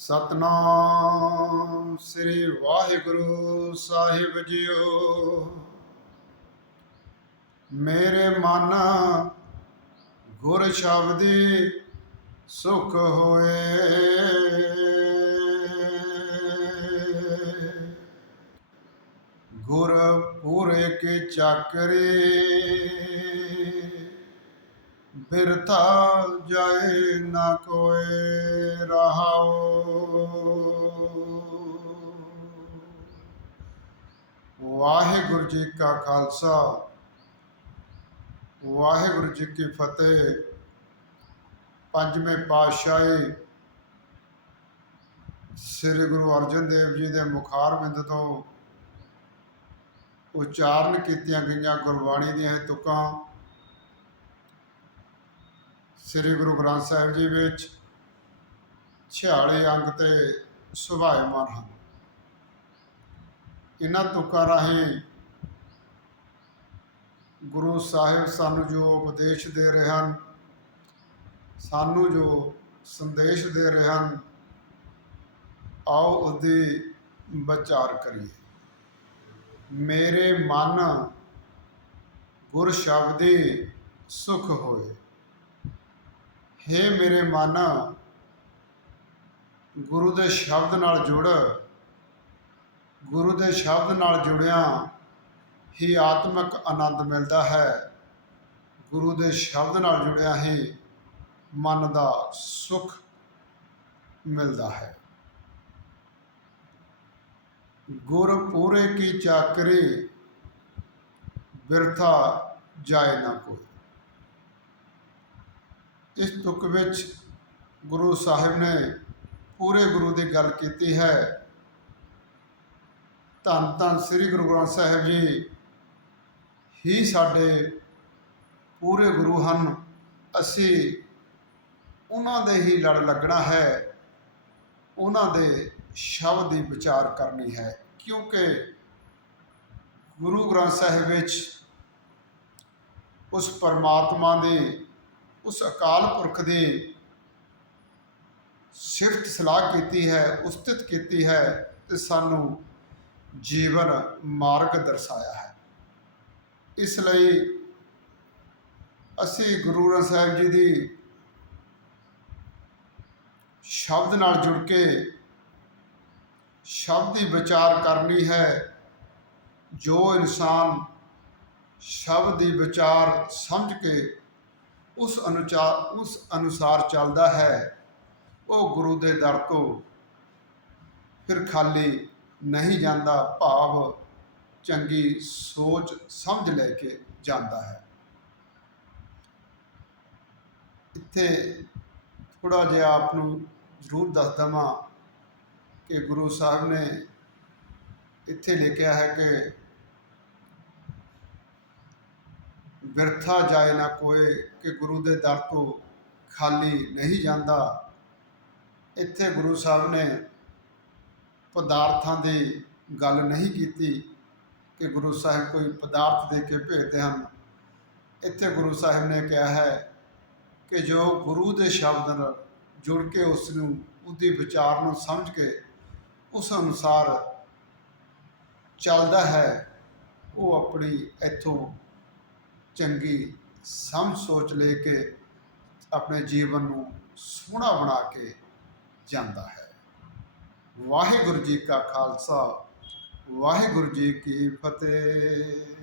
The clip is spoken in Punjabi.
ਸਤਨਾਮ ਸ੍ਰੀ ਵਾਹਿਗੁਰੂ ਸਾਹਿਬ ਜੀਓ। ਮੇਰੇ ਮਨ ਗੁਰ ਸ਼ਬਦੀ ਸੁਖ ਹੋਏ। ਗੁਰ ਪੂਰੇ ਕੇ ਚਾਕਰੇ ਬਿਰਥਾ ਜਾਏ ਨਾ ਕੋਏ ਰਹਾਓ ਵਾਹਿਗੁਰੂ ਜੀ ਕਾ ਖਾਲਸਾ, ਵਾਹਿਗੁਰੂ ਜੀ ਕੀ ਫਤਿਹ। ਪੰਜਵੇਂ ਪਾਤਸ਼ਾਹੀ ਸ੍ਰੀ ਗੁਰੂ ਅਰਜਨ ਦੇਵ ਜੀ ਦੇ ਮੁਖਾਰ ਬਿੰਦ ਤੋਂ ਉਚਾਰਨ ਕੀਤੀਆਂ ਗਈਆਂ ਗੁਰਬਾਣੀ ਦੀਆਂ ਇਹ ਤੁਕਾਂ ਸ੍ਰੀ ਗੁਰੂ ਗ੍ਰੰਥ ਸਾਹਿਬ ਜੀ ਵਿੱਚ 46 ਅੰਗ ਤੇ ਸੁਭਾਇਮਾਨ ਹਨ। ਇਹਨਾਂ ਤੁਕਾਂ ਰਾਹੀਂ ਗੁਰੂ ਸਾਹਿਬ ਸਾਨੂੰ ਜੋ ਉਪਦੇਸ਼ ਦੇ ਰਹੇ ਹਨ, ਸਾਨੂੰ ਜੋ ਸੰਦੇਸ਼ ਦੇ ਰਹੇ ਹਨ, ਆਓ ਉਹਦੀ ਵਿਚਾਰ ਕਰੀਏ। ਮੇਰੇ ਮਨ ਗੁਰ ਸ਼ਬਦੀ ਸੁਖ ਹੋਏ। ਹੇ ਮੇਰੇ ਮਨ, ਗੁਰੂ ਦੇ ਸ਼ਬਦ ਨਾਲ ਜੁੜ। ਗੁਰੂ ਦੇ ਸ਼ਬਦ ਨਾਲ ਜੁੜਿਆ ਹੀ ਆਤਮਿਕ ਆਨੰਦ ਮਿਲਦਾ ਹੈ। ਗੁਰੂ ਦੇ ਸ਼ਬਦ ਨਾਲ ਜੁੜਿਆ ਹੀ ਮਨ ਦਾ ਸੁਖ ਮਿਲਦਾ ਹੈ। ਗੁਰ ਪੂਰੇ ਕੀ ਚਾਕਰੀ ਬਿਰਥਾ ਜਾਏ ਨਾ ਕੋਈ। ਇਸ ਤੁਕ ਵਿੱਚ ਗੁਰੂ ਸਾਹਿਬ ਨੇ ਪੂਰੇ ਗੁਰੂ ਦੀ ਗੱਲ ਕੀਤੀ ਹੈ। ਧੰਨ ਧੰਨ ਸ੍ਰੀ ਗੁਰੂ ਗ੍ਰੰਥ ਸਾਹਿਬ ਜੀ, ਹੀ ਸਾਡੇ ਪੂਰੇ ਗੁਰੂ ਹਨ। ਅਸੀਂ ਉਹਨਾਂ ਦੇ ਹੀ ਲੜ ਲੱਗਣਾ ਹੈ। ਉਹਨਾਂ ਦੇ ਸ਼ਬਦ ਦੀ ਵਿਚਾਰ ਕਰਨੀ ਹੈ। ਕਿਉਂਕਿ ਗੁਰੂ ਗ੍ਰੰਥ ਸਾਹਿਬ ਵਿੱਚ ਉਸ ਪਰਮਾਤਮਾ ਦੇ ਉਸ ਅਕਾਲ ਪੁਰਖ ਦੀ ਸਿਫਤ ਸਲਾਹ ਕੀਤੀ ਹੈ, ਉਸਤਤ ਕੀਤੀ ਹੈ ਤੇ ਸਾਨੂੰ ਜੀਵਨ ਮਾਰਗ ਦਰਸਾਇਆ ਹੈ। ਇਸ ਲਈ ਅਸੀਂ ਗੁਰੂ ਗ੍ਰੰਥ ਸਾਹਿਬ ਜੀ ਦੀ ਸ਼ਬਦ ਨਾਲ ਜੁੜ ਕੇ ਸ਼ਬਦ ਦੀ ਵਿਚਾਰ ਕਰਨੀ ਹੈ, ਜੋ ਇਨਸਾਨ ਸ਼ਬਦ ਦੀ ਵਿਚਾਰ ਸਮਝ ਕੇ ਉਸ ਅਨੁਚਾਰ ਉਸ ਅਨੁਸਾਰ ਚੱਲਦਾ ਹੈ। ਉਹ ਗੁਰੂ ਦੇ ਦਰ ਤੋਂ ਫਿਰ ਖਾਲੀ ਨਹੀਂ ਜਾਂਦਾ, ਭਾਵ ਚੰਗੀ ਸੋਚ ਸਮਝ ਲੈ ਕੇ ਜਾਂਦਾ ਹੈ। ਇੱਥੇ ਥੋੜਾ ਜਿਹਾ ਆਪ ਨੂੰ ਜ਼ਰੂਰ ਦੱਸ ਦਵਾਂ ਕਿ ਗੁਰੂ ਸਾਹਿਬ ਨੇ ਇੱਥੇ ਲਿਖਿਆ ਹੈ ਕਿ ਵਿਰਥਾ ਜਾਏ ਨਾ ਕੋਏ, ਕਿ ਗੁਰੂ ਦੇ ਦਰ ਤੋਂ ਖਾਲੀ ਨਹੀਂ ਜਾਂਦਾ। ਇੱਥੇ ਗੁਰੂ ਸਾਹਿਬ ਨੇ ਪਦਾਰਥਾਂ ਦੀ ਗੱਲ ਨਹੀਂ ਕੀਤੀ, ਕਿ ਗੁਰੂ ਸਾਹਿਬ ਕੋਈ ਪਦਾਰਥ ਦੇ ਕੇ ਭੇਜਦੇ ਹਨ। ਇੱਥੇ ਗੁਰੂ ਸਾਹਿਬ ਨੇ ਕਿਹਾ ਹੈ ਕਿ ਜੋ ਗੁਰੂ ਦੇ ਸ਼ਬਦ ਨਾਲ ਜੁੜ ਕੇ ਉਸ ਨੂੰ, ਉਹਦੀ ਵਿਚਾਰ ਨੂੰ ਸਮਝ ਕੇ ਉਸ ਅਨੁਸਾਰ ਚੱਲਦਾ ਹੈ, ਉਹ ਆਪਣੀ ਇੱਥੋਂ ਚੰਗੀ ਸਮਝ ਸੋਚ ਲੈ ਕੇ ਆਪਣੇ ਜੀਵਨ ਨੂੰ ਸੋਹਣਾ ਬਣਾ ਕੇ ਜਾਂਦਾ ਹੈ। ਵਾਹਿਗੁਰੂ ਜੀ ਕਾ ਖਾਲਸਾ, ਵਾਹਿਗੁਰੂ ਜੀ ਕੀ ਫਤਿਹ।